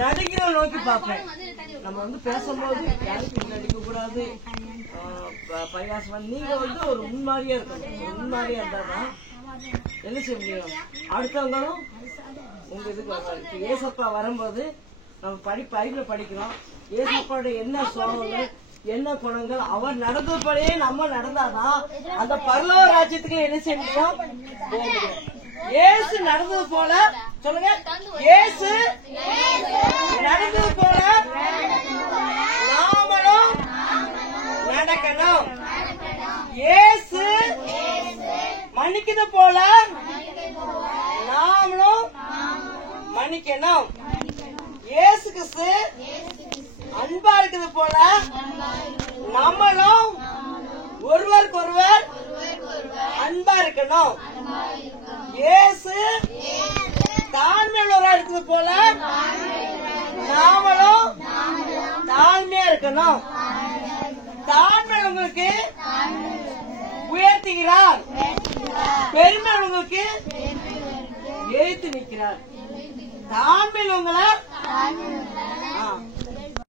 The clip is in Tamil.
நடிக்கிற நோக்கி பார்ப்பேன். நம்ம பேசும்போது யாருக்கும் நடிக்க கூடாது, பரிகாசம். நீங்க ஒரு முன்மாதிரியா இருக்கணும். முன்மாதிரியா இருந்தாதான் என்ன செய்ய முடியும், அடுத்தவங்களும் உங்க இதுக்கு வருவாங்க. ஏசப்பா வரும்போது நம்ம பைபிள படிக்கிறோம். ஏசப்பாவுடைய என்ன சோகங்கள், என்ன குணங்கள், அவர் நடந்தபடியே நம்ம நடந்தாதான் அந்த பரலோக ராஜ்யத்துக்கு என்ன செய்ய முடியும், போக முடியும். இயேசு நடந்தது போல சொல்லுங்க, இயேசு நடந்தது போல நாமளும் நடக்கணும். இயேசு மன்னிக்கிறது போல நாமளும் மன்னிக்கணும். இயேசு கிறிஸ்து அன்பா இருக்குது போல நம்மளும் ஒருவருக்கு ஒருவர் அன்பா இருக்கணும். இயேசு தாழ்மையுள்ளவரா இருக்குது போல நாமளும் தாழ்மையா இருக்கணும். தாழ்மை உங்களுக்கு உயர்த்துகிறார், பெருமை உங்களுக்கு எழுத்து நிற்கிறார். தாழ்மையில் உங்களை